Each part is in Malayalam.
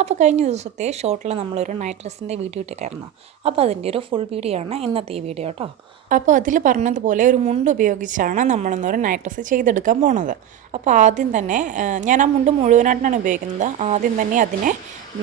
അപ്പോൾ കഴിഞ്ഞ ദിവസത്തെ ഷോർട്ടിൽ നമ്മളൊരു നൈറ്റ് ഡ്രസ്സിൻ്റെ വീഡിയോ ഇട്ടിട്ടായിരുന്നു. അപ്പോൾ അതിൻ്റെ ഒരു ഫുൾ വീഡിയോ ആണ് ഇന്നത്തെ ഈ വീഡിയോ കേട്ടോ. അപ്പോൾ അതിൽ പറഞ്ഞതുപോലെ ഒരു മുണ്ട് ഉപയോഗിച്ചാണ് നമ്മളിന്നൊരു നൈറ്റ് ഡ്രസ്സ് ചെയ്തെടുക്കാൻ പോണത്. അപ്പോൾ ആദ്യം തന്നെ ഞാൻ ആ മുണ്ട് മുഴുവനായിട്ടാണ് ഉപയോഗിക്കുന്നത്. ആദ്യം തന്നെ അതിനെ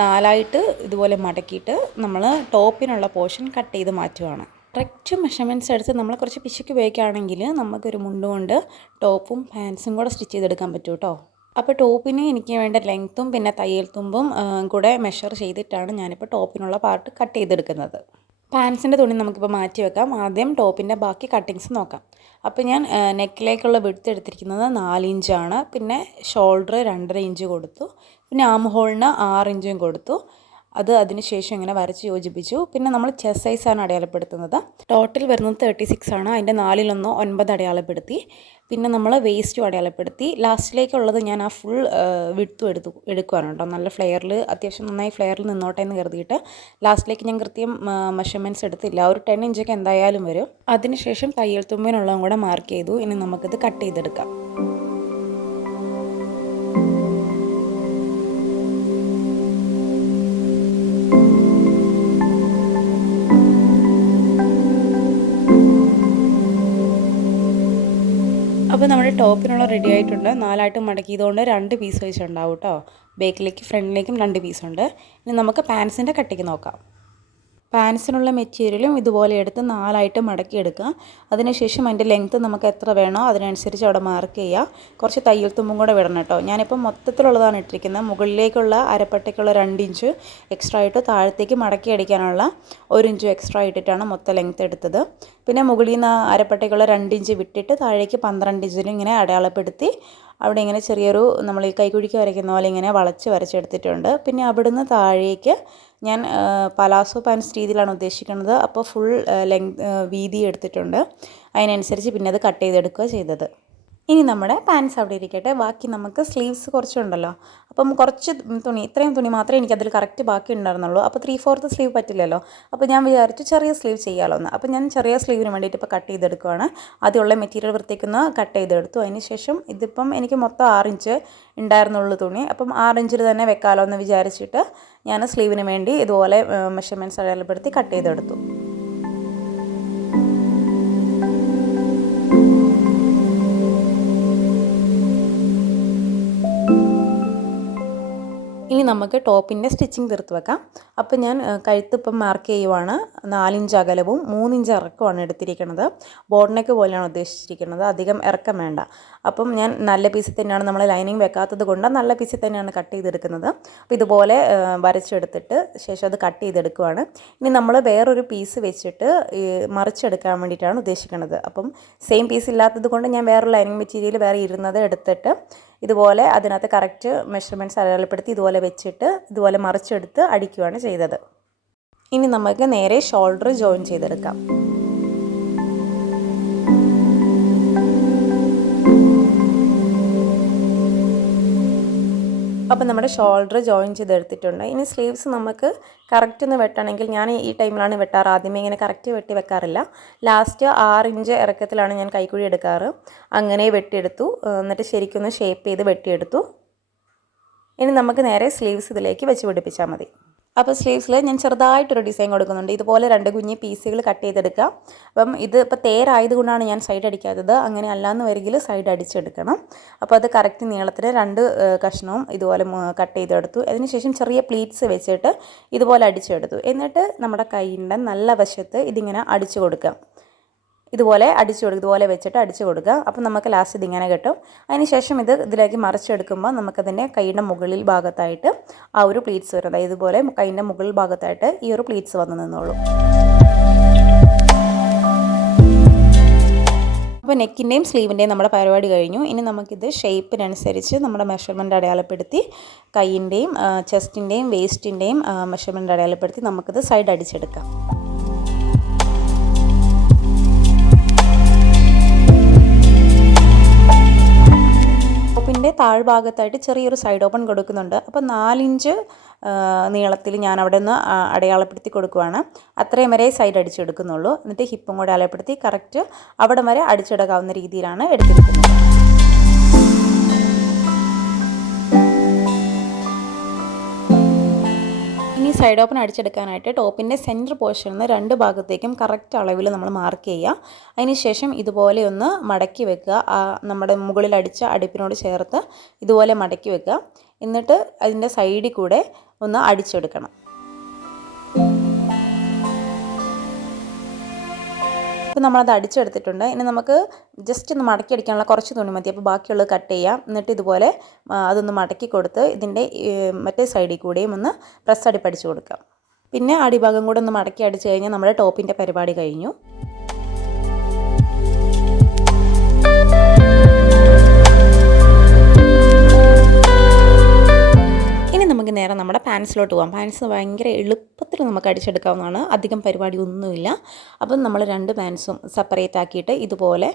നാലായിട്ട് ഇതുപോലെ മടക്കിയിട്ട് നമ്മൾ ടോപ്പിനുള്ള പോർഷൻ കട്ട് ചെയ്ത് മാറ്റുകയാണ്. കറക്റ്റ് മെഷർമെൻറ്റ്സ് എടുത്ത് നമ്മൾ കുറച്ച് പിശുക്ക് ഉപയോഗിക്കുകയാണെങ്കിൽ നമുക്കൊരു മുണ്ട് കൊണ്ട് ടോപ്പും പാൻസും കൂടെ സ്റ്റിച്ച് ചെയ്തെടുക്കാൻ പറ്റും കേട്ടോ. അപ്പോൾ ടോപ്പിന് എനിക്ക് വേണ്ട ലെങ്ത്തും പിന്നെ തയ്യൽ തുമ്പും കൂടെ മെഷർ ചെയ്തിട്ടാണ് ഞാനിപ്പോൾ ടോപ്പിനുള്ള പാർട്ട് കട്ട് ചെയ്തെടുക്കുന്നത്. പാൻസിൻ്റെ തുണി നമുക്കിപ്പോൾ മാറ്റി വെക്കാം. ആദ്യം ടോപ്പിൻ്റെ ബാക്കി കട്ടിങ്സ് നോക്കാം. അപ്പോൾ ഞാൻ നെക്കിലേക്കുള്ള വിഡ്ത്ത് എടുത്തിരിക്കുന്നത് 4 ഇഞ്ചാണ്. പിന്നെ ഷോൾഡർ 2.5 ഇഞ്ച് കൊടുത്തു. പിന്നെ ആം ഹോളിന് 6 ഇഞ്ചും കൊടുത്തു. അതിന് ശേഷം ഇങ്ങനെ വരച്ച് യോജിപ്പിച്ചു. പിന്നെ നമ്മൾ ചെസ്റ്റ് സൈസാണ് അടയാളപ്പെടുത്തുന്നത്. ടോട്ടൽ വരുന്നത് 36 ആണ്. അതിൻ്റെ 4/1 9 അടയാളപ്പെടുത്തി. പിന്നെ നമ്മൾ വേസ്റ്റും അടയാളപ്പെടുത്തി. ലാസ്റ്റിലേക്കുള്ളത് ഞാൻ ആ ഫുൾ വിഡ്ത്തും എടുക്കുവാണ് കേട്ടോ. നല്ല ഫ്ലെയറിൽ അത്യാവശ്യം നന്നായി ഫ്ലെയറിൽ നിന്നോട്ടെ എന്ന് കരുതിയിട്ട് ലാസ്റ്റിലേക്ക് ഞാൻ കൃത്യം മെഷർമെൻറ്റ്സ് എടുത്തില്ല. ഒരു 10 ഇഞ്ചൊക്കെ എന്തായാലും വരും. അതിനുശേഷം തയ്യൽ തുമ്പിനുള്ളതും കൂടെ മാർക്ക് ചെയ്തു. ഇനി നമുക്കിത് കട്ട് ചെയ്തെടുക്കാം. അപ്പോൾ നമ്മുടെ ടോപ്പിനുള്ള റെഡി ആയിട്ടുണ്ട്. 4ആയിട്ട് മടക്കിയതുകൊണ്ട് 2 പീസ് വെച്ചുണ്ടാവും കേട്ടോ. ബാക്കിലേക്കും ഫ്രണ്ടിലേക്കും 2 പീസുണ്ട്. ഇനി നമുക്ക് പാൻസിൻ്റെ കട്ടിങ് നോക്കാം. പാൻസിനുള്ള മെറ്റീരിയലും ഇതുപോലെ എടുത്ത് 4ആയിട്ട് മടക്കിയെടുക്കുക. അതിനുശേഷം അതിൻ്റെ ലെങ്ത്ത് നമുക്ക് എത്ര വേണോ അതിനനുസരിച്ച് അവിടെ മാർക്ക് ചെയ്യുക. കുറച്ച് തയ്യൽ തുമ്പും കൂടെ വിടണം കേട്ടോ. ഞാനിപ്പോൾ മൊത്തത്തിലുള്ളതാണ് ഇട്ടിരിക്കുന്നത്. മുകളിലേക്കുള്ള അരപ്പട്ടയ്ക്കുള്ള 2 ഇഞ്ച് എക്സ്ട്രാ ഇട്ട് താഴത്തേക്ക് മടക്കി അടിക്കാനുള്ള 1 ഇഞ്ച് എക്സ്ട്രാ ഇട്ടിട്ടാണ് മൊത്തം ലെങ്ത്ത് എടുത്തത്. പിന്നെ മുകളിൽ നിന്ന് അരപ്പട്ടയ്ക്കുള്ള 2 ഇഞ്ച് വിട്ടിട്ട് താഴേക്ക് 12 ഇഞ്ചിലും ഇങ്ങനെ അടയാളപ്പെടുത്തി അവിടെ ഇങ്ങനെ ചെറിയൊരു നമ്മൾ ഈ കൈക്കുഴിക്ക് വരയ്ക്കുന്ന പോലെ ഇങ്ങനെ വരച്ചെടുത്തിട്ടുണ്ട്. പിന്നെ അവിടുന്ന് താഴേക്ക് ഞാൻ പലാസോ പാൻസ് രീതിയിലാണ് ഉദ്ദേശിക്കുന്നത്. അപ്പോൾ ഫുൾ വീതി എടുത്തിട്ടുണ്ട്. അതിനനുസരിച്ച് പിന്നെ അത് കട്ട് ചെയ്തെടുക്കുക ചെയ്തത്. ഇനി നമ്മുടെ പാൻസ് അവിടെ ഇരിക്കട്ടെ. ബാക്കി നമുക്ക് സ്ലീവ്സ് കുറച്ചുണ്ടല്ലോ. അപ്പം കുറച്ച് തുണി, ഇത്രയും തുണി മാത്രമേ എനിക്കതിൽ കറക്റ്റ് ബാക്കി ഉണ്ടായിരുന്നുള്ളൂ. അപ്പോൾ 3/4 സ്ലീവ് പറ്റില്ലല്ലോ. അപ്പോൾ ഞാൻ വിചാരിച്ചു ചെറിയ സ്ലീവ് ചെയ്യാമല്ലോ എന്ന്. അപ്പോൾ ഞാൻ ചെറിയ സ്ലീവിന് വേണ്ടിയിട്ട് ഇപ്പോൾ കട്ട് ചെയ്തെടുക്കുകയാണ്. ആദ്യമുള്ള മെറ്റീരിയൽ വൃത്തിക്കുന്ന കട്ട് ചെയ്തെടുത്തു. അതിന് ശേഷം ഇതിപ്പം എനിക്ക് മൊത്തം 6 ഇഞ്ച് ഉണ്ടായിരുന്നുള്ളൂ തുണി. അപ്പം 6 ഇഞ്ചിൽ തന്നെ വെക്കാമല്ലോ എന്ന് വിചാരിച്ചിട്ട് ഞാൻ സ്ലീവിന് വേണ്ടി ഇതുപോലെ മെഷർമെൻറ്റ്സ് അടയാളപ്പെടുത്തി കട്ട് ചെയ്തെടുത്തു. ഇനി നമുക്ക് ടോപ്പിൻ്റെ സ്റ്റിച്ചിങ് തീർത്ത് വെക്കാം. അപ്പോൾ ഞാൻ കഴുത്ത് ഇപ്പം മാർക്ക് ചെയ്യുവാണ്. 4 ഇഞ്ച് അകലവും 3 ഇഞ്ച് ഇറക്കമാണ് എടുത്തിരിക്കുന്നത്. ബോട്ട് നെക്ക് പോലെയാണ് ഉദ്ദേശിച്ചിരിക്കുന്നത്. അധികം ഇറക്കം വേണ്ട. അപ്പം ഞാൻ നല്ല പീസിൽ തന്നെയാണ്, നമ്മൾ ലൈനിങ് വെക്കാത്തത് കൊണ്ട് നല്ല പീസിൽ തന്നെയാണ് കട്ട് ചെയ്തെടുക്കുന്നത്. അപ്പോൾ ഇതുപോലെ വരച്ചെടുത്തിട്ട് ശേഷം അത് കട്ട് ചെയ്തെടുക്കുവാണ്. ഇനി നമ്മൾ വേറൊരു പീസ് വെച്ചിട്ട് മറിച്ചെടുക്കാൻ വേണ്ടിയിട്ടാണ് ഉദ്ദേശിക്കുന്നത്. അപ്പം സെയിം പീസ് ഇല്ലാത്തത് കൊണ്ട് ഞാൻ വേറൊരു ലൈനിങ് മെറ്റീരിയൽ വേറെ ഇരുന്നത് എടുത്തിട്ട് ഇതുപോലെ അതിനകത്ത് കറക്റ്റ് മെഷർമെൻറ്റ്സ് അടയാളപ്പെടുത്തി ഇതുപോലെ വെച്ചിട്ട് ഇതുപോലെ മറിച്ചെടുത്ത് അടിക്കുകയാണ് ചെയ്തത്. ഇനി നമുക്ക് നേരെ ഷോൾഡർ ജോയിൻ ചെയ്തെടുക്കാം. അപ്പോൾ നമ്മുടെ ഷോൾഡർ ജോയിൻ ചെയ്തെടുത്തിട്ടുണ്ട്. ഇനി സ്ലീവ്സ് നമുക്ക് കറക്റ്റ് ഒന്ന് വെട്ടണമെങ്കിൽ ഞാൻ ഈ ടൈമിലാണ് വെട്ടാറ്. ആദ്യമേ ഇങ്ങനെ കറക്റ്റ് വെട്ടി വെക്കാറില്ല. ലാസ്റ്റ് 6 ഇഞ്ച് ഇറക്കത്തിലാണ് ഞാൻ കൈക്കുഴി എടുക്കാറ്. അങ്ങനെ വെട്ടിയെടുത്തു. എന്നിട്ട് ശരിക്കൊന്ന് ഷേപ്പ് ചെയ്ത് വെട്ടിയെടുത്തു. ഇനി നമുക്ക് നേരെ സ്ലീവ്സ് ഇതിലേക്ക് വെച്ച് പിടിപ്പിച്ചാൽ മതി. അപ്പോൾ സ്ലീവ്സിൽ ഞാൻ ചെറുതായിട്ടൊരു ഡിസൈൻ കൊടുക്കുന്നുണ്ട്. ഇതുപോലെ 2 കുഞ്ഞി പീസുകൾ കട്ട് ചെയ്തെടുക്കാം. അപ്പം ഇത് ഇപ്പോൾ തേരായതുകൊണ്ടാണ് ഞാൻ സൈഡ് അടിക്കാത്തത്. അങ്ങനെ അല്ലാന്ന് വരികിൽ സൈഡ് അടിച്ചെടുക്കണം. അപ്പോൾ അത് കറക്റ്റ് നീളത്തിന് 2 കഷ്ണവും ഇതുപോലെ കട്ട് ചെയ്തെടുത്തു. അതിനുശേഷം ചെറിയ പ്ലീറ്റ്സ് വെച്ചിട്ട് ഇതുപോലെ അടിച്ചെടുത്തു. എന്നിട്ട് നമ്മുടെ കൈയിൻ്റെ നല്ല വശത്ത് ഇതിങ്ങനെ അടിച്ചു കൊടുക്കാം. ഇതുപോലെ ഇതുപോലെ വെച്ചിട്ട് അടിച്ചു കൊടുക്കുക. അപ്പം നമുക്ക് ലാസ്റ്റ് ഇതിങ്ങനെ കിട്ടും. അതിനുശേഷം ഇതിലേക്ക് മറിച്ചെടുക്കുമ്പോൾ നമുക്കതിൻ്റെ കൈയുടെ മുകളിൽ ഭാഗത്തായിട്ട് ആ ഒരു പ്ലീറ്റ്സ് വരും. അതായത് ഇതുപോലെ കൈൻ്റെ മുകളിൽ ഭാഗത്തായിട്ട് ഈ ഒരു പ്ലീറ്റ്സ് വന്ന് നിന്നോളൂ. അപ്പോൾ നെക്കിൻ്റെയും സ്ലീവിൻ്റെയും നമ്മുടെ പരിപാടി കഴിഞ്ഞു. ഇനി നമുക്കിത് ഷേപ്പിനനുസരിച്ച് നമ്മുടെ മെഷർമെൻറ്റ് അടയാളപ്പെടുത്തി കൈയിൻ്റെയും ചെസ്റ്റിൻ്റെയും വേസ്റ്റിൻ്റെയും മെഷർമെൻറ്റ് അടയാളപ്പെടുത്തി നമുക്കിത് സൈഡ് അടിച്ചെടുക്കാം. ടോപ്പിൻ്റെ താഴ്ഭാഗത്തായിട്ട് ചെറിയൊരു സൈഡ് ഓപ്പൺ കൊടുക്കുന്നുണ്ട്. അപ്പോൾ 4 ഇഞ്ച് നീളത്തിൽ ഞാൻ അവിടെ നിന്ന് അടയാളപ്പെടുത്തി കൊടുക്കുകയാണ്. അത്രയും വരെ സൈഡ് അടിച്ചെടുക്കുന്നുള്ളൂ. എന്നിട്ട് ഹിപ്പും കൂടെ അടയാളപ്പെടുത്തി കറക്റ്റ് അവിടെ വരെ അടിച്ചെടുക്കാവുന്ന രീതിയിലാണ് എടുത്തിരിക്കുന്നത്. സൈഡ് ഓപ്പൺ അടിച്ചെടുക്കാനായിട്ട് ടോപ്പിൻ്റെ സെൻറ്റർ പോർഷനിൽ നിന്ന് രണ്ട് ഭാഗത്തേക്കും കറക്റ്റ് അളവിൽ നമ്മൾ മാർക്ക് ചെയ്യുക. അതിനുശേഷം ഇതുപോലെ ഒന്ന് മടക്കി വെക്കുക. നമ്മുടെ മുകളിൽ അടിച്ച അടുപ്പിനോട് ചേർത്ത് ഇതുപോലെ മടക്കി വെക്കുക. എന്നിട്ട് അതിൻ്റെ സൈഡിൽ കൂടെ ഒന്ന് അടിച്ചെടുക്കണം. അപ്പോൾ നമ്മളത് അടിച്ചെടുത്തിട്ടുണ്ട്. ഇനി നമുക്ക് ജസ്റ്റ് ഒന്ന് മടക്കി അടിക്കാനുള്ള കുറച്ച് തുണി മതി. അപ്പോൾ ബാക്കിയുള്ളത് കട്ട് ചെയ്യാം. എന്നിട്ട് ഇതുപോലെ അതൊന്ന് മടക്കി കൊടുത്ത് ഇതിൻ്റെ മറ്റേ സൈഡിൽ കൂടെയും ഒന്ന് പ്രസ് അടിപ്പടിച്ച് കൊടുക്കാം. പിന്നെ അടിഭാഗം കൂടെ ഒന്ന് മടക്കി അടിച്ച് കഴിഞ്ഞാൽ നമ്മുടെ ടോപ്പിൻ്റെ പരിപാടി കഴിഞ്ഞു. നമുക്ക് നേരെ നമ്മുടെ പാൻസിലോട്ട് പോകാം. പാൻസ് ഭയങ്കര എളുപ്പത്തിൽ നമുക്ക് അടിച്ചെടുക്കാവുന്നതാണ്. അധികം പരിപാടി ഒന്നുമില്ല. അപ്പം നമ്മൾ രണ്ട് പാൻസും സെപ്പറേറ്റ് ആക്കിയിട്ട് ഇതുപോലെ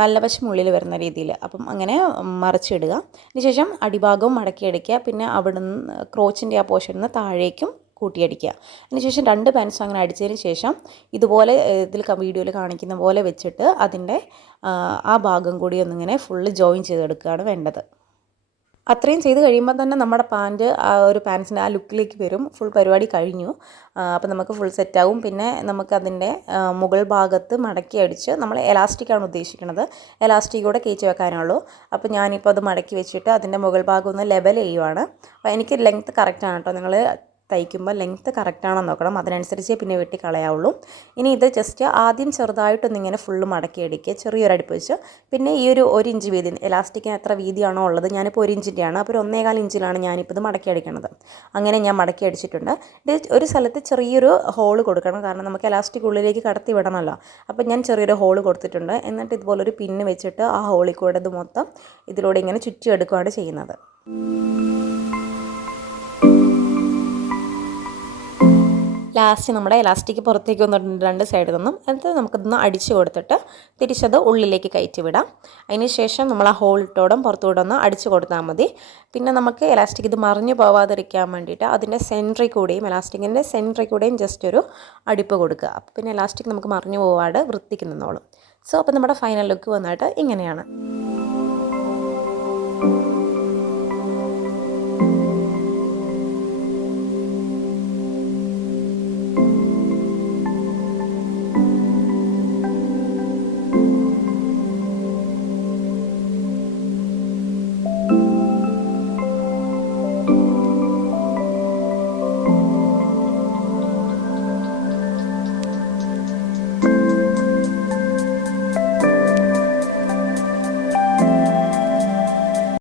നല്ല വശം ഉള്ളിൽ വരുന്ന രീതിയിൽ അപ്പം അങ്ങനെ മറിച്ചിടുക. അതിനുശേഷം അടിഭാഗവും മടക്കിയടിക്കുക. പിന്നെ അവിടുന്ന് ക്രോച്ചിൻ്റെ ആ പോർഷനിൽ നിന്ന് താഴേക്കും കൂട്ടിയടിക്കുക. അതിനുശേഷം രണ്ട് പാൻസും അങ്ങനെ അടിച്ചതിന് ശേഷം ഇതുപോലെ ഇതിൽ വീഡിയോയിൽ കാണിക്കുന്ന പോലെ വെച്ചിട്ട് അതിൻ്റെ ആ ഭാഗം കൂടി ഒന്നിങ്ങനെ ഫുള്ള് ജോയിൻ ചെയ്തെടുക്കുകയാണ് വേണ്ടത്. അത്രയും ചെയ്ത് കഴിയുമ്പോൾ തന്നെ നമ്മുടെ പാൻറ്റ് ആ ഒരു പാൻസിൻ്റെ ആ ലുക്കിലേക്ക് വരും. ഫുൾ പരിപാടി കഴിഞ്ഞു. അപ്പോൾ നമുക്ക് ഫുൾ സെറ്റാവും. പിന്നെ നമുക്കതിൻ്റെ മുകൾ ഭാഗത്ത് മടക്കി അടിച്ച് നമ്മൾ എലാസ്റ്റിക്കാണ് ഉദ്ദേശിക്കുന്നത്. എലാസ്റ്റിക് കൂടെ കയറ്റി വെക്കാനുള്ളൂ. അപ്പോൾ ഞാനിപ്പോൾ അത് മടക്കി വെച്ചിട്ട് അതിൻ്റെ മുകൾ ഭാഗം ഒന്ന് ലെവൽ ചെയ്യുവാണ്. അപ്പോൾ എനിക്ക് ലെങ്ത്ത് കറക്റ്റാണ് കേട്ടോ. നിങ്ങൾ തയ്ക്കുമ്പോൾ ലെങ്ത്ത് കറക്റ്റാണെന്ന് നോക്കണം. അതിനനുസരിച്ചേ പിന്നെ വെട്ടി കളയാവുള്ളൂ. ഇനി ഇത് ജസ്റ്റ് ആദ്യം ചെറുതായിട്ടൊന്നിങ്ങനെ ഫുള്ള് മടക്കി അടിക്കുക. ചെറിയൊരു അടുപ്പ് വെച്ച് പിന്നെ ഈ ഒരു ഇഞ്ച് വീതി, എലാസ്റ്റിക്കിന് എത്ര വീതിയാണോ ഉള്ളത്, ഞാനിപ്പോൾ 1 ഇഞ്ചിൻ്റെയാണ്. അപ്പോൾ 1.25 ഇഞ്ചിലാണ് ഞാനിപ്പോൾ ഇത് മടക്കി അടിക്കുന്നത്. അങ്ങനെ ഞാൻ മടക്കി അടിച്ചിട്ടുണ്ട്. ഇത് ഒരു സ്ഥലത്ത് ചെറിയൊരു ഹോൾ കൊടുക്കണം. കാരണം നമുക്ക് എലാസ്റ്റിക് ഉള്ളിലേക്ക് കടത്തി വിടണമല്ലോ. അപ്പോൾ ഞാൻ ചെറിയൊരു ഹോൾ കൊടുത്തിട്ടുണ്ട്. എന്നിട്ട് ഇതുപോലൊരു പിന്ന് വെച്ചിട്ട് ആ ഹോളിൽ കൂടെ ഇത് മൊത്തം ഇതിലൂടെ ഇങ്ങനെ ചുറ്റിയെടുക്കുകയാണ് ചെയ്യുന്നത്. ലാസ്റ്റ് നമ്മുടെ എലാസ്റ്റിക് പുറത്തേക്ക് വന്നിട്ടുണ്ട് രണ്ട് സൈഡിൽ നിന്നും. എന്നിട്ട് നമുക്കിതൊന്ന് അടിച്ച് കൊടുത്തിട്ട് തിരിച്ചത് ഉള്ളിലേക്ക് കയറ്റി വിടാം. അതിന് ശേഷം നമ്മൾ ആ ഹോളിട്ടോടും പുറത്തുകൂടെ ഒന്ന് അടിച്ച് കൊടുത്താൽ മതി. പിന്നെ നമുക്ക് എലാസ്റ്റിക് ഇത് മറിഞ്ഞു പോവാതിരിക്കാൻ വേണ്ടിയിട്ട് അതിൻ്റെ സെൻറ്ററിൽ കൂടെയും എലാസ്റ്റിക്കിൻ്റെ സെൻറ്ററിൽ കൂടെയും ജസ്റ്റ് ഒരു അടിപ്പ് കൊടുക്കുക. അപ്പോൾ പിന്നെ എലാസ്റ്റിക് നമുക്ക് മറിഞ്ഞു പോവാതെ വൃത്തിക്ക് നിന്നോളും. സോ അപ്പോൾ നമ്മുടെ ഫൈനൽ ലുക്ക് വന്നിട്ട് ഇങ്ങനെയാണ്.